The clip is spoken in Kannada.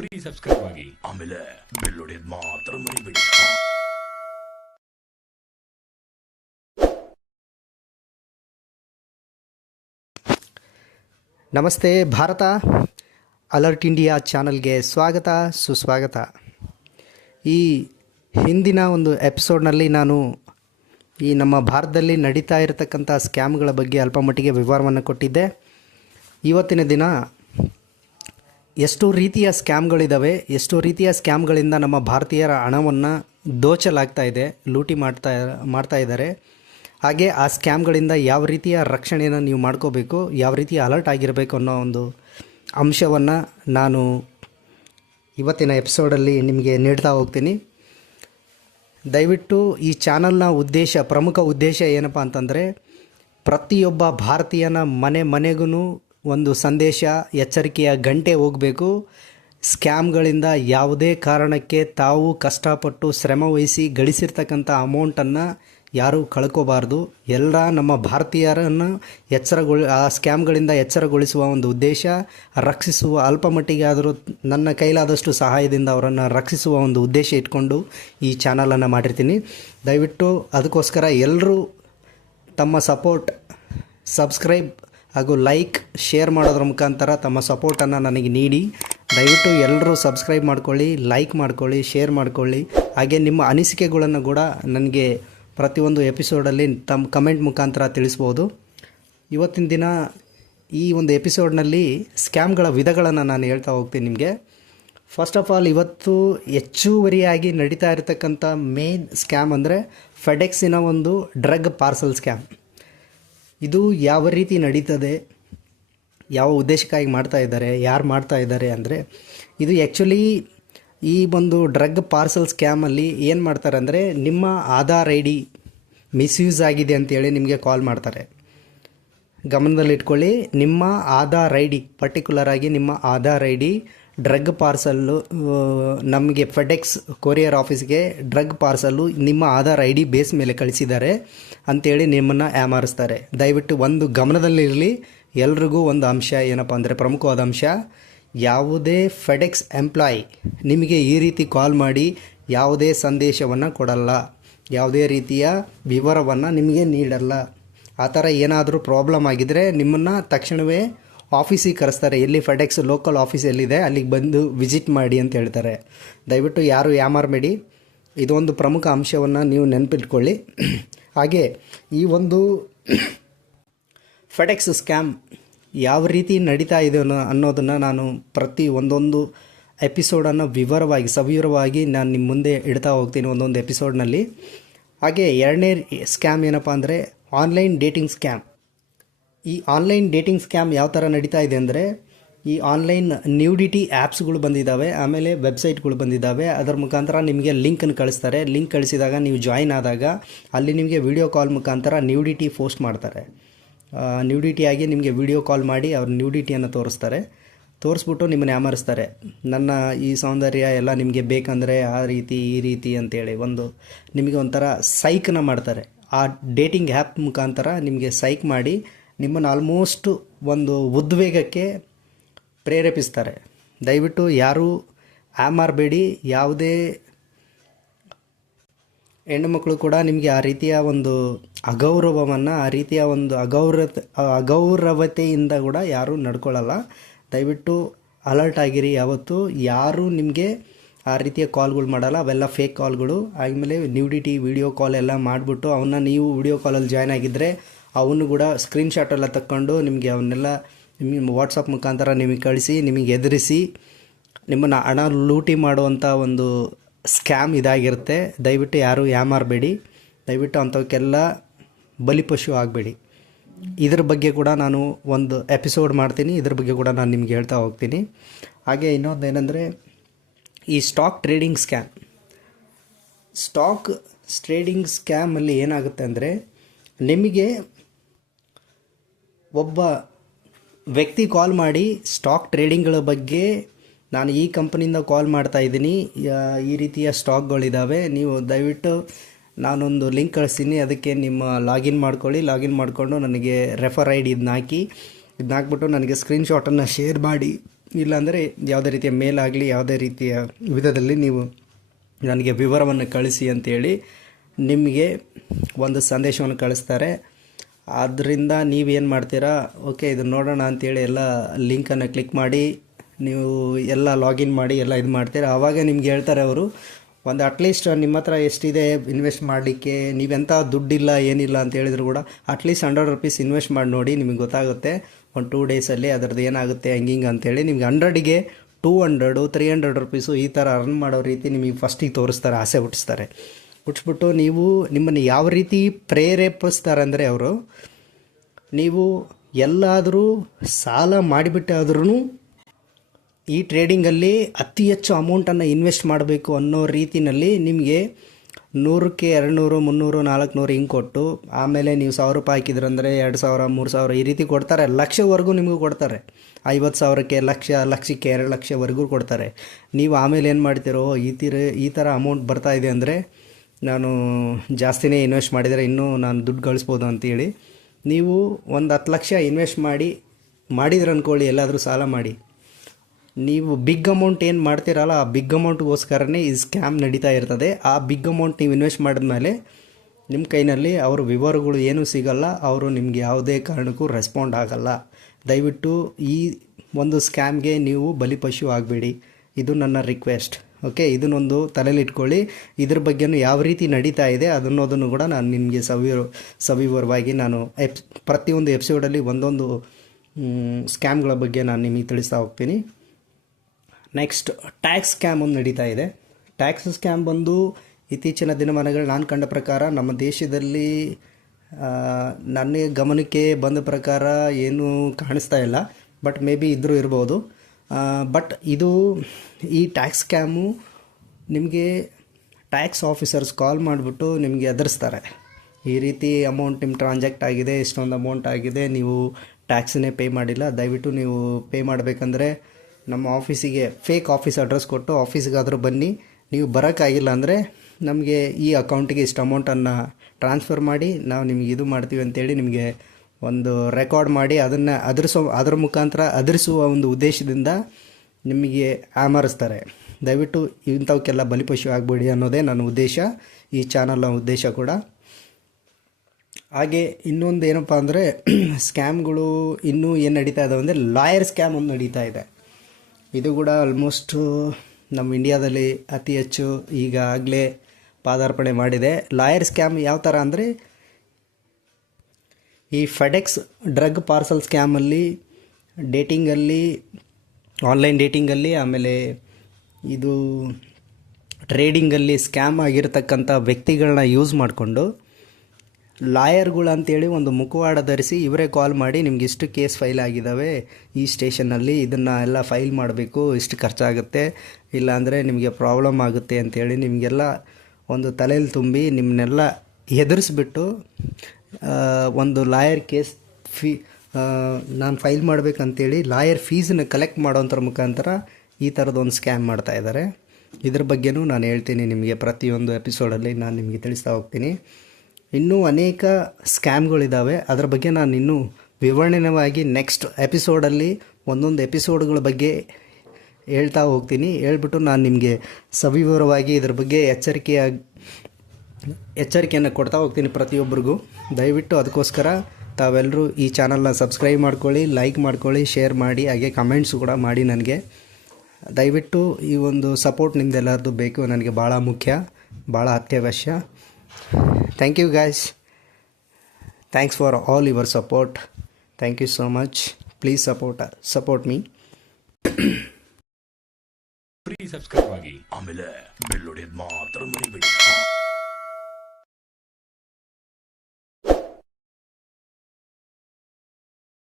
ಫ್ರೀ ಸಬ್ಸ್ಕ್ರೈಬ್ ಆಗಿ, ಆಮೇಲೆ ಬೆಲ್ ಹೊಡೆಯೋದು ಮಾತ್ರ ಮರಿಬೇಡಿ. ನಮಸ್ತೆ ಭಾರತ, ಅಲರ್ಟ್ ಇಂಡಿಯಾ ಚಾನಲ್ಗೆ ಸ್ವಾಗತ ಸುಸ್ವಾಗತ. ಈ ಹಿಂದಿನ ಒಂದು ಎಪಿಸೋಡ್ನಲ್ಲಿ ನಾನು ಈ ನಮ್ಮ ಭಾರತದಲ್ಲಿ ನಡೀತಾ ಇರತಕ್ಕಂಥ ಸ್ಕ್ಯಾಮ್ಗಳ ಬಗ್ಗೆ ಅಲ್ಪ ಮಟ್ಟಿಗೆ ವಿವರವನ್ನು ಕೊಟ್ಟಿದ್ದೆ. ಇವತ್ತಿನ ದಿನ ಎಷ್ಟು ರೀತಿಯ ಸ್ಕ್ಯಾಮ್ಗಳಿದ್ದಾವೆ, ಎಷ್ಟು ರೀತಿಯ ಸ್ಕ್ಯಾಮ್ಗಳಿಂದ ನಮ್ಮ ಭಾರತೀಯರ ಹಣವನ್ನು ದೋಚಲಾಗ್ತಾ ಇದೆ, ಲೂಟಿ ಮಾಡ್ತಾ ಇದ್ದಾರೆ. ಹಾಗೆ ಆ ಸ್ಕ್ಯಾಮ್ಗಳಿಂದ ಯಾವ ರೀತಿಯ ರಕ್ಷಣೆಯನ್ನು ನೀವು ಮಾಡ್ಕೋಬೇಕು, ಯಾವ ರೀತಿ ಅಲರ್ಟ್ ಆಗಿರಬೇಕು ಅನ್ನೋ ಒಂದು ಅಂಶವನ್ನು ನಾನು ಇವತ್ತಿನ ಎಪಿಸೋಡಲ್ಲಿ ನಿಮಗೆ ನೀಡ್ತಾ ಹೋಗ್ತೀನಿ. ದಯವಿಟ್ಟು ಈ ಚಾನಲ್ನ ಪ್ರಮುಖ ಉದ್ದೇಶ ಏನಪ್ಪ ಅಂತಂದರೆ, ಪ್ರತಿಯೊಬ್ಬ ಭಾರತೀಯನ ಮನೆಗೂ ಒಂದು ಸಂದೇಶ, ಎಚ್ಚರಿಕೆಯ ಗಂಟೆ ಹೋಗಬೇಕು. ಸ್ಕ್ಯಾಮ್ಗಳಿಂದ ಯಾವುದೇ ಕಾರಣಕ್ಕೆ ತಾವು ಕಷ್ಟಪಟ್ಟು ಶ್ರಮವಹಿಸಿ ಗಳಿಸಿರ್ತಕ್ಕಂಥ ಅಮೌಂಟನ್ನು ಯಾರೂ ಕಳ್ಕೋಬಾರ್ದು. ಎಲ್ಲ ನಮ್ಮ ಭಾರತೀಯರನ್ನು ಆ ಸ್ಕ್ಯಾಮ್ಗಳಿಂದ ಎಚ್ಚರಗೊಳಿಸುವ ಒಂದು ಉದ್ದೇಶ, ರಕ್ಷಿಸುವ, ಅಲ್ಪ ಮಟ್ಟಿಗೆ ಆದರೂ ನನ್ನ ಕೈಲಾದಷ್ಟು ಸಹಾಯದಿಂದ ಅವರನ್ನು ರಕ್ಷಿಸುವ ಒಂದು ಉದ್ದೇಶ ಇಟ್ಕೊಂಡು ಈ ಚಾನಲನ್ನು ಮಾಡಿರ್ತೀನಿ. ದಯವಿಟ್ಟು ಅದಕ್ಕೋಸ್ಕರ ಎಲ್ಲರೂ ತಮ್ಮ ಸಪೋರ್ಟ್, ಸಬ್ಸ್ಕ್ರೈಬ್ ಹಾಗೂ ಲೈಕ್, ಶೇರ್ ಮಾಡೋದ್ರ ಮುಖಾಂತರ ತಮ್ಮ ಸಪೋರ್ಟನ್ನು ನನಗೆ ನೀಡಿ. ದಯವಿಟ್ಟು ಎಲ್ಲರೂ ಸಬ್ಸ್ಕ್ರೈಬ್ ಮಾಡ್ಕೊಳ್ಳಿ, ಲೈಕ್ ಮಾಡ್ಕೊಳ್ಳಿ, ಶೇರ್ ಮಾಡ್ಕೊಳ್ಳಿ. ಹಾಗೆ ನಿಮ್ಮ ಅನಿಸಿಕೆಗಳನ್ನು ಕೂಡ ನನಗೆ ಪ್ರತಿಯೊಂದು ಎಪಿಸೋಡಲ್ಲಿ ತಮ್ಮ ಕಮೆಂಟ್ ಮುಖಾಂತರ ತಿಳಿಸ್ಬೋದು. ಇವತ್ತಿನ ದಿನ ಈ ಒಂದು ಎಪಿಸೋಡ್ನಲ್ಲಿ ಸ್ಕ್ಯಾಮ್ಗಳ ವಿಧಗಳನ್ನು ನಾನು ಹೇಳ್ತಾ ಹೋಗ್ತೀನಿ ನಿಮಗೆ. ಫಸ್ಟ್ ಆಫ್ ಆಲ್, ಇವತ್ತು ಹೆಚ್ಚುವರಿಯಾಗಿ ನಡೀತಾ ಇರತಕ್ಕಂಥ ಮೇನ್ ಸ್ಕ್ಯಾಮ್ ಅಂದರೆ ಫೆಡೆಕ್ಸಿನ ಒಂದು ಡ್ರಗ್ ಪಾರ್ಸಲ್ ಸ್ಕ್ಯಾಮ್. ಇದು ಯಾವ ರೀತಿ ನಡೀತದೆ, ಯಾವ ಉದ್ದೇಶಕ್ಕಾಗಿ ಮಾಡ್ತಾ ಇದ್ದಾರೆ, ಯಾರು ಮಾಡ್ತಾ ಇದ್ದಾರೆ ಅಂದರೆ, ಇದು ಆ್ಯಕ್ಚುಲಿ ಈ ಒಂದು ಡ್ರಗ್ ಪಾರ್ಸಲ್ ಸ್ಕ್ಯಾಮಲ್ಲಿ ಏನು ಮಾಡ್ತಾರೆ ಅಂದರೆ, ನಿಮ್ಮ ಆಧಾರ್ ಐ ಡಿ ಮಿಸ್ಯೂಸ್ ಆಗಿದೆ ಅಂತೇಳಿ ನಿಮಗೆ ಕಾಲ್ ಮಾಡ್ತಾರೆ. ಗಮನದಲ್ಲಿಟ್ಕೊಳ್ಳಿ, ನಿಮ್ಮ ಆಧಾರ್ ಐ ಡಿ, ಪರ್ಟಿಕ್ಯುಲರ್ ಆಗಿ ನಿಮ್ಮ Aadhaar I D drug parcel ನಮಗೆ ಫೆಡೆಕ್ಸ್ ಕೊರಿಯರ್ ಆಫೀಸ್ಗೆ ಡ್ರಗ್ ಪಾರ್ಸಲ್ಲು ನಿಮ್ಮ ಆಧಾರ್ ಐ ಡಿ ಬೇಸ್ ಮೇಲೆ ಕಳಿಸಿದ್ದಾರೆ ಅಂಥೇಳಿ ನಿಮ್ಮನ್ನು ಯಾಮಾರಿಸ್ತಾರೆ. ದಯವಿಟ್ಟು ಒಂದು ಗಮನದಲ್ಲಿರಲಿ, ಎಲ್ರಿಗೂ ಒಂದು ಅಂಶ ಏನಪ್ಪ ಅಂದರೆ, ಪ್ರಮುಖವಾದ ಅಂಶ, ಯಾವುದೇ ಫೆಡೆಕ್ಸ್ ಎಂಪ್ಲಾಯಿ ನಿಮಗೆ ಈ ರೀತಿ ಕಾಲ್ ಮಾಡಿ ಯಾವುದೇ ಸಂದೇಶವನ್ನು ಕೊಡಲ್ಲ, ಯಾವುದೇ ರೀತಿಯ ವಿವರವನ್ನು ನಿಮಗೆ ನೀಡಲ್ಲ. ಆ ಥರ ಏನಾದರೂ ಪ್ರಾಬ್ಲಮ್ ಆಗಿದ್ದರೆ ನಿಮ್ಮನ್ನು ತಕ್ಷಣವೇ ಆಫೀಸಿಗೆ ಕರೆಸ್ತಾರೆ. ಎಲ್ಲಿ ಫೆಡೆಕ್ಸ್ ಲೋಕಲ್ ಆಫೀಸ್ ಎಲ್ಲಿದೆ ಅಲ್ಲಿಗೆ ಬಂದು ವಿಸಿಟ್ ಮಾಡಿ ಅಂತ ಹೇಳ್ತಾರೆ. ದಯವಿಟ್ಟು ಯಾರು ಯಾಮಾರಬೇಡಿ, ಇದೊಂದು ಪ್ರಮುಖ ಅಂಶವನ್ನು ನೀವು ನೆನಪಿಟ್ಕೊಳ್ಳಿ. ಹಾಗೆ ಈ ಒಂದು ಫೆಡೆಕ್ಸ್ ಸ್ಕ್ಯಾಮ್ ಯಾವ ರೀತಿ ನಡೀತಾ ಇದೆ ಅನ್ನೋದನ್ನು ನಾನು ಒಂದೊಂದು ಎಪಿಸೋಡನ್ನು ಸವಿವರವಾಗಿ ನಾನು ನಿಮ್ಮ ಮುಂದೆ ಇಡ್ತಾ ಹೋಗ್ತೀನಿ ಒಂದೊಂದು ಎಪಿಸೋಡ್ನಲ್ಲಿ. ಹಾಗೆ ಎರಡನೇ ಸ್ಕ್ಯಾಮ್ ಏನಪ್ಪ ಅಂದರೆ ಆನ್ಲೈನ್ ಡೇಟಿಂಗ್ ಸ್ಕ್ಯಾಮ್. ಈ ಆನ್ಲೈನ್ ಡೇಟಿಂಗ್ ಸ್ಕ್ಯಾಮ್ ಯಾವ ಥರ ನಡೀತಾ ಇದೆ ಅಂದರೆ, ಈ ಆನ್ಲೈನ್ ನ್ಯೂಡಿಟಿ ಆ್ಯಪ್ಸ್ಗಳು ಬಂದಿದ್ದಾವೆ, ಆಮೇಲೆ ವೆಬ್ಸೈಟ್ಗಳು ಬಂದಿದ್ದಾವೆ. ಅದರ ಮುಖಾಂತರ ನಿಮಗೆ ಲಿಂಕನ್ನು ಕಳಿಸ್ತಾರೆ. ಲಿಂಕ್ ಕಳಿಸಿದಾಗ ನೀವು ಜಾಯಿನ್ ಆದಾಗ ಅಲ್ಲಿ ನಿಮಗೆ ವಿಡಿಯೋ ಕಾಲ್ ಮುಖಾಂತರ ನ್ಯೂಡಿಟಿ ಪೋಸ್ಟ್ ಮಾಡ್ತಾರೆ. ನ್ಯೂಡಿಟಿಯಾಗಿ ನಿಮಗೆ ವಿಡಿಯೋ ಕಾಲ್ ಮಾಡಿ ಅವ್ರ ನ್ಯೂಡಿಟಿಯನ್ನು ತೋರಿಸ್ಬಿಟ್ಟು ನಿಮ್ಮನ್ನು ಯಾಮಾರಿಸ್ತಾರೆ. ನನ್ನ ಈ ಸೌಂದರ್ಯ ಎಲ್ಲ ನಿಮಗೆ ಬೇಕಂದರೆ ಆ ರೀತಿ ಈ ರೀತಿ ಅಂತೇಳಿ ನಿಮಗೆ ಒಂಥರ ಸೈಕನ್ನು ಮಾಡ್ತಾರೆ. ಆ ಡೇಟಿಂಗ್ ಆ್ಯಪ್ ಮುಖಾಂತರ ನಿಮಗೆ ಸೈಕ್ ಮಾಡಿ ನಿಮ್ಮನ್ನು ಆಲ್ಮೋಸ್ಟ್ ಒಂದು ಉದ್ವೇಗಕ್ಕೆ ಪ್ರೇರೇಪಿಸ್ತಾರೆ. ದಯವಿಟ್ಟು ಯಾರೂ ಯಾಮಾರಬೇಡಿ. ಯಾವುದೇ ಹೆಣ್ಣುಮಕ್ಕಳು ಕೂಡ ನಿಮಗೆ ಆ ರೀತಿಯ ಒಂದು ಅಗೌರವವನ್ನು, ಆ ರೀತಿಯ ಒಂದು ಅಗೌರವತೆಯಿಂದ ಕೂಡ ಯಾರೂ ನಡ್ಕೊಳ್ಳಲ್ಲ. ದಯವಿಟ್ಟು ಅಲರ್ಟ್ ಆಗಿರಿ. ಯಾವತ್ತು ಯಾರೂ ನಿಮಗೆ ಆ ರೀತಿಯ ಕಾಲ್ಗಳು ಮಾಡಲ್ಲ, ಅವೆಲ್ಲ ಫೇಕ್ ಕಾಲ್ಗಳು. ಆಮೇಲೆ ನ್ಯೂಡಿಟಿ ವಿಡಿಯೋ ಕಾಲ್ ಎಲ್ಲ ಮಾಡಿಬಿಟ್ಟು ನೀವು ವಿಡಿಯೋ ಕಾಲಲ್ಲಿ ಜಾಯ್ನ್ ಆಗಿದ್ದರೆ ಅವನು ಕೂಡ ಸ್ಕ್ರೀನ್ಶಾಟ್ ಎಲ್ಲ ತಕ್ಕೊಂಡು ನಿಮಗೆ ಅವನ್ನೆಲ್ಲ ನಿಮ್ಮ ವಾಟ್ಸಪ್ ಮುಖಾಂತರ ನಿಮಗೆ ಕಳಿಸಿ, ನಿಮಗೆ ಎದುರಿಸಿ ನಿಮ್ಮನ್ನು ಹಣ ಲೂಟಿ ಮಾಡುವಂಥ ಒಂದು ಸ್ಕ್ಯಾಮ್ ಇದಾಗಿರುತ್ತೆ. ದಯವಿಟ್ಟು ಯಾರೂ ಯಾಮಾರಬೇಡಿ. ದಯವಿಟ್ಟು ಅಂಥವಕ್ಕೆಲ್ಲ ಬಲಿಪಶು ಆಗಬೇಡಿ. ಇದ್ರ ಬಗ್ಗೆ ಕೂಡ ನಾನು ಒಂದು ಎಪಿಸೋಡ್ ಮಾಡ್ತೀನಿ, ಇದ್ರ ಬಗ್ಗೆ ಕೂಡ ನಾನು ನಿಮಗೆ ಹೇಳ್ತಾ ಹೋಗ್ತೀನಿ. ಹಾಗೆ ಇನ್ನೊಂದು ಏನಂದರೆ, ಈ ಸ್ಟಾಕ್ ಟ್ರೇಡಿಂಗ್ ಸ್ಕ್ಯಾಮಲ್ಲಿ ಏನಾಗುತ್ತೆ ಅಂದರೆ, ನಿಮಗೆ ಒಬ್ಬ ವ್ಯಕ್ತಿ ಕಾಲ್ ಮಾಡಿ ಸ್ಟಾಕ್ ಟ್ರೇಡಿಂಗ್ಗಳ ಬಗ್ಗೆ, ನಾನು ಈ ಕಂಪನಿಯಿಂದ ಕಾಲ್ ಮಾಡ್ತಾ ಇದ್ದೀನಿ, ಈ ರೀತಿಯ ಸ್ಟಾಕ್ಗಳಿದ್ದಾವೆ, ನೀವು ದಯವಿಟ್ಟು ನಾನೊಂದು ಲಿಂಕ್ ಕಳಿಸ್ತೀನಿ, ಅದಕ್ಕೆ ನಿಮ್ಮ ಲಾಗಿನ್ ಮಾಡಿಕೊಂಡು ನನಗೆ ರೆಫರ್ ಐ ಡಿ ಇದನ್ನ ಹಾಕಿಬಿಟ್ಟು ನನಗೆ ಸ್ಕ್ರೀನ್ಶಾಟನ್ನು ಶೇರ್ ಮಾಡಿ ಇಲ್ಲಾಂದರೆ ಯಾವುದೇ ರೀತಿಯ ಮೇಲ್ ಆಗಲಿ ಯಾವುದೇ ರೀತಿಯ ವಿಧದಲ್ಲಿ ನೀವು ನನಗೆ ವಿವರವನ್ನು ಕಳಿಸಿ ಅಂತೇಳಿ ನಿಮಗೆ ಒಂದು ಸಂದೇಶವನ್ನು ಕಳಿಸ್ತಾರೆ. ಆದ್ದರಿಂದ ನೀವೇನು ಮಾಡ್ತೀರಾ, ಓಕೆ ಇದು ನೋಡೋಣ ಅಂಥೇಳಿ ಎಲ್ಲ ಲಿಂಕನ್ನು ಕ್ಲಿಕ್ ಮಾಡಿ ನೀವು ಎಲ್ಲ ಲಾಗಿನ್ ಮಾಡಿ ಎಲ್ಲ ಇದು ಮಾಡ್ತೀರಾ. ಆವಾಗ ನಿಮ್ಗೆ ಹೇಳ್ತಾರೆ ಅವರು ಒಂದು ಅಟ್ಲೀಸ್ಟ್ ನಿಮ್ಮ ಹತ್ರ ಎಷ್ಟಿದೆ ಇನ್ವೆಸ್ಟ್ ಮಾಡಲಿಕ್ಕೆ, ನೀವೆಂಥ ದುಡ್ಡಿಲ್ಲ ಏನಿಲ್ಲ ಅಂತ ಹೇಳಿದ್ರು ಕೂಡ ಅಟ್ಲೀಸ್ಟ್ ₹100 ಇನ್ವೆಸ್ಟ್ ಮಾಡಿ ನೋಡಿ, ನಿಮಗೆ ಗೊತ್ತಾಗುತ್ತೆ ಒಂದು 2 ಡೇಸಲ್ಲಿ ಅದರದ್ದು ಏನಾಗುತ್ತೆ ಹಿಂಗೆ ಅಂತೇಳಿ. ನಿಮ್ಗೆ 100ಗೆ $200 $300 ಈ ಥರ ಅರ್ನ್ ಮಾಡೋ ರೀತಿ ನಿಮಗೆ ಫಸ್ಟಿಗೆ ತೋರಿಸ್ತಾರೆ, ಆಸೆ ಹುಟ್ಟಿಸ್ಬಿಟ್ಟು ನೀವು ನಿಮ್ಮನ್ನು ಯಾವ ರೀತಿ ಪ್ರೇರೇಪಿಸ್ತಾರೆ ಅಂದರೆ ಅವರು, ನೀವು ಎಲ್ಲಾದರೂ ಸಾಲ ಮಾಡಿಬಿಟ್ಟಾದ್ರೂ ಈ ಟ್ರೇಡಿಂಗಲ್ಲಿ ಅತಿ ಹೆಚ್ಚು ಅಮೌಂಟನ್ನು ಇನ್ವೆಸ್ಟ್ ಮಾಡಬೇಕು ಅನ್ನೋ ರೀತಿಯಲ್ಲಿ ನಿಮಗೆ 100ಕ್ಕೆ 200 300 400 ಹಿಂಗೆ ಕೊಟ್ಟು, ಆಮೇಲೆ ನೀವು ₹1000 ಹಾಕಿದ್ರಂದರೆ 2000 3000 ಈ ರೀತಿ ಕೊಡ್ತಾರೆ. ಲಕ್ಷವರೆಗೂ ನಿಮಗೂ ಕೊಡ್ತಾರೆ. 50,000ಕ್ಕೆ ಲಕ್ಷಕ್ಕೆ 2 ಲಕ್ಷವರೆಗೂ ಕೊಡ್ತಾರೆ. ನೀವು ಆಮೇಲೆ ಏನು ಮಾಡ್ತೀರೋ, ಈ ಥರ ಅಮೌಂಟ್ ಬರ್ತಾ ಇದೆ ಅಂದರೆ ನಾನು ಜಾಸ್ತಿನೇ ಇನ್ವೆಸ್ಟ್ ಮಾಡಿದರೆ ಇನ್ನೂ ನಾನು ದುಡ್ಡು ಗಳಿಸ್ಬೋದು ಅಂತೇಳಿ ನೀವು ಒಂದು 10 ಲಕ್ಷ ಇನ್ವೆಸ್ಟ್ ಮಾಡಿದ್ರೆ ಅಂದ್ಕೊಳ್ಳಿ, ಎಲ್ಲಾದರೂ ಸಾಲ ಮಾಡಿ, ನೀವು ಬಿಗ್ ಅಮೌಂಟ್ ಏನು ಮಾಡ್ತೀರಲ್ಲ ಆ ಬಿಗ್ ಅಮೌಂಟ್ಗೋಸ್ಕರನೇ ಈ ಸ್ಕ್ಯಾಮ್ ನಡೀತಾ ಇರ್ತದೆ. ಆ ಬಿಗ್ ಅಮೌಂಟ್ ನೀವು ಇನ್ವೆಸ್ಟ್ ಮಾಡಿದ್ಮೇಲೆ ನಿಮ್ಮ ಕೈನಲ್ಲಿ ಅವ್ರ ವಿವರಗಳು ಏನೂ ಸಿಗಲ್ಲ, ಅವರು ನಿಮಗೆ ಯಾವುದೇ ಕಾರಣಕ್ಕೂ ರೆಸ್ಪಾಂಡ್ ಆಗಲ್ಲ. ದಯವಿಟ್ಟು ಈ ಒಂದು ಸ್ಕ್ಯಾಮ್ಗೆ ನೀವು ಬಲಿಪಶು ಆಗಬೇಡಿ, ಇದು ನನ್ನ ರಿಕ್ವೆಸ್ಟ್. ಓಕೆ, ಇದನ್ನೊಂದು ತಲೆಯಲ್ಲಿ ಇಟ್ಕೊಳ್ಳಿ. ಇದ್ರ ಬಗ್ಗೆನೂ ಯಾವ ರೀತಿ ನಡೀತಾ ಇದೆ ಅದನ್ನು ಕೂಡ ನಾನು ನಿಮಗೆ ಸವಿವರವಾಗಿ ನಾನು ಪ್ರತಿಯೊಂದು ಎಪಿಸೋಡಲ್ಲಿ ಒಂದೊಂದು ಸ್ಕ್ಯಾಮ್ಗಳ ಬಗ್ಗೆ ನಾನು ನಿಮಗೆ ತಿಳಿಸ್ತಾ ಹೋಗ್ತೀನಿ. ನೆಕ್ಸ್ಟ್ ಟ್ಯಾಕ್ಸ್ ಸ್ಕ್ಯಾಮ್ ಒಂದು ನಡೀತಾ ಇದೆ. ಟ್ಯಾಕ್ಸ್ ಸ್ಕ್ಯಾಮ್ ಬಂದು ಇತ್ತೀಚಿನ ದಿನಮಾನಗಳು ನಾನು ಕಂಡ ಪ್ರಕಾರ ನಮ್ಮ ದೇಶದಲ್ಲಿ ನನ್ನ ಗಮನಕ್ಕೆ ಬಂದ ಪ್ರಕಾರ ಏನೂ ಕಾಣಿಸ್ತಾ ಇಲ್ಲ, ಬಟ್ ಮೇ ಬಿ ಇದ್ರೂ ಇರ್ಬೋದು. ಬಟ್ ಈ ಟ್ಯಾಕ್ಸ್ ಸ್ಕ್ಯಾಮು ನಿಮಗೆ ಟ್ಯಾಕ್ಸ್ ಆಫೀಸರ್ಸ್ ಕಾಲ್ ಮಾಡಿಬಿಟ್ಟು ನಿಮಗೆ ಎದುರಿಸ್ತಾರೆ. ಈ ರೀತಿ ಅಮೌಂಟ್ ನಿಮ್ಮ ಟ್ರಾನ್ಸಾಕ್ಟ್ ಆಗಿದೆ, ಇಷ್ಟೊಂದು ಅಮೌಂಟ್ ಆಗಿದೆ, ನೀವು ಟ್ಯಾಕ್ಸನ್ನೇ ಪೇ ಮಾಡಿಲ್ಲ, ದಯವಿಟ್ಟು ನೀವು ಪೇ ಮಾಡಬೇಕಂದ್ರೆ ನಮ್ಮ ಆಫೀಸಿಗೆ ಫೇಕ್ ಆಫೀಸ್ ಅಡ್ರೆಸ್ ಕೊಟ್ಟು ಆಫೀಸಿಗಾದರೂ ಬನ್ನಿ, ನೀವು ಬರೋಕ್ಕಾಗಿಲ್ಲ ಅಂದರೆ ನಮಗೆ ಈ ಅಕೌಂಟಿಗೆ ಇಷ್ಟು ಅಮೌಂಟನ್ನು ಟ್ರಾನ್ಸ್ಫರ್ ಮಾಡಿ ನಾವು ನಿಮಗೆ ಇದು ಮಾಡ್ತೀವಿ ಅಂತೇಳಿ ನಿಮಗೆ ಒಂದು ರೆಕಾರ್ಡ್ ಮಾಡಿ ಅದನ್ನು ಅದರ ಮುಖಾಂತರ ಅದರಿಸುವ ಒಂದು ಉದ್ದೇಶದಿಂದ ನಿಮಗೆ ಆಮರಿಸ್ತಾರೆ. ದಯವಿಟ್ಟು ಇಂಥವಕ್ಕೆಲ್ಲ ಬಲಿಪಶು ಆಗಬೇಡಿ ಅನ್ನೋದೇ ನನ್ನ ಉದ್ದೇಶ, ಈ ಚಾನಲ್ನ ಉದ್ದೇಶ ಕೂಡ. ಹಾಗೆ ಇನ್ನೊಂದು ಏನಪ್ಪ ಅಂದರೆ ಸ್ಕ್ಯಾಮ್ಗಳು ಇನ್ನೂ ಏನು ನಡೀತಾ ಇದ್ದಾವೆ ಅಂದರೆ ಲಾಯರ್ ಸ್ಕ್ಯಾಮ್ ಒಂದು ನಡೀತಾ ಇದೆ. ಇದು ಕೂಡ ಆಲ್ಮೋಸ್ಟ್ ನಮ್ಮ ಇಂಡಿಯಾದಲ್ಲಿ ಅತಿ ಹೆಚ್ಚು ಈಗಾಗಲೇ ಪಾದಾರ್ಪಣೆ ಮಾಡಿದೆ. ಲಾಯರ್ ಸ್ಕ್ಯಾಮ್ ಯಾವ ಥರ ಅಂದರೆ ಈ ಫೆಡೆಕ್ಸ್ ಡ್ರಗ್ ಪಾರ್ಸಲ್ ಸ್ಕ್ಯಾಮಲ್ಲಿ ಆನ್ಲೈನ್ ಡೇಟಿಂಗಲ್ಲಿ ಆಮೇಲೆ ಇದು ಟ್ರೇಡಿಂಗಲ್ಲಿ ಸ್ಕ್ಯಾಮ್ ಆಗಿರ್ತಕ್ಕಂಥ ವ್ಯಕ್ತಿಗಳನ್ನ ಯೂಸ್ ಮಾಡಿಕೊಂಡು ಲಾಯರ್ಗಳು ಅಂತೇಳಿ ಒಂದು ಮುಖವಾಡ ಧರಿಸಿ ಇವರೇ ಕಾಲ್ ಮಾಡಿ ನಿಮ್ಗೆ ಇಷ್ಟು ಕೇಸ್ ಫೈಲ್ ಆಗಿದ್ದಾವೆ ಈ ಸ್ಟೇಷನ್ನಲ್ಲಿ, ಇದನ್ನು ಎಲ್ಲ ಫೈಲ್ ಮಾಡಬೇಕು, ಇಷ್ಟು ಖರ್ಚಾಗುತ್ತೆ, ಇಲ್ಲಾಂದರೆ ನಿಮಗೆ ಪ್ರಾಬ್ಲಮ್ ಆಗುತ್ತೆ ಅಂತೇಳಿ ನಿಮಗೆಲ್ಲ ಒಂದು ತಲೆಯಲ್ಲಿ ತುಂಬಿ ನಿಮ್ಮನ್ನೆಲ್ಲ ಹೆದರಿಸ್ಬಿಟ್ಟು ಒಂದು ಲಾಯರ್ ಕೇಸ್ ನಾನು ಫೈಲ್ ಮಾಡಬೇಕಂತೇಳಿ ಲಾಯರ್ ಫೀಸನ್ನು ಕಲೆಕ್ಟ್ ಮಾಡೋಂಥರ ಮುಖಾಂತರ ಈ ಥರದೊಂದು ಸ್ಕ್ಯಾಮ್ ಮಾಡ್ತಾ ಇದ್ದಾರೆ. ಇದ್ರ ಬಗ್ಗೆನೂ ನಾನು ಹೇಳ್ತೀನಿ ನಿಮಗೆ, ಪ್ರತಿಯೊಂದು ಎಪಿಸೋಡಲ್ಲಿ ನಾನು ನಿಮಗೆ ತಿಳಿಸ್ತಾ ಹೋಗ್ತೀನಿ. ಇನ್ನೂ ಅನೇಕ ಸ್ಕ್ಯಾಮ್ಗಳಿದ್ದಾವೆ, ಅದರ ಬಗ್ಗೆ ನಾನು ಇನ್ನೂ ವಿವರಣೆವಾಗಿ ನೆಕ್ಸ್ಟ್ ಎಪಿಸೋಡಲ್ಲಿ ಒಂದೊಂದು ಎಪಿಸೋಡ್ಗಳ ಬಗ್ಗೆ ಹೇಳ್ತಾ ಹೋಗ್ತೀನಿ. ಹೇಳ್ಬಿಟ್ಟು ನಾನು ನಿಮಗೆ ಸವಿವರವಾಗಿ ಇದ್ರ ಬಗ್ಗೆ ಎಚ್ಚರಿಕೆಯನ್ನು ಕೊಡ್ತಾ ಹೋಗ್ತೀನಿ ಪ್ರತಿಯೊಬ್ಬರಿಗೂ. ದಯವಿಟ್ಟು ಅದಕ್ಕೋಸ್ಕರ ತಾವೆಲ್ಲರೂ ಈ ಚಾನಲ್ನ ಸಬ್ಸ್ಕ್ರೈಬ್ ಮಾಡ್ಕೊಳ್ಳಿ, ಲೈಕ್ ಮಾಡ್ಕೊಳ್ಳಿ, ಶೇರ್ ಮಾಡಿ, ಹಾಗೆ ಕಮೆಂಟ್ಸು ಕೂಡ ಮಾಡಿ. ನನಗೆ ದಯವಿಟ್ಟು ಈ ಒಂದು ಸಪೋರ್ಟ್ ನಿಮ್ದೆಲ್ಲರದ್ದು ಬೇಕು, ನನಗೆ ಭಾಳ ಮುಖ್ಯ, ಭಾಳ ಅತ್ಯವಶ್ಯ. Thank you guys. Thanks for all your support. Thank you so much. Please support me. Free subscribe ಆಗಿ, ಆಮೇಲೆ ಬೆಲ್ ಹೊಡೆಯೋದು ಮಾತ್ರ ಮರಿಬೇಡಿ.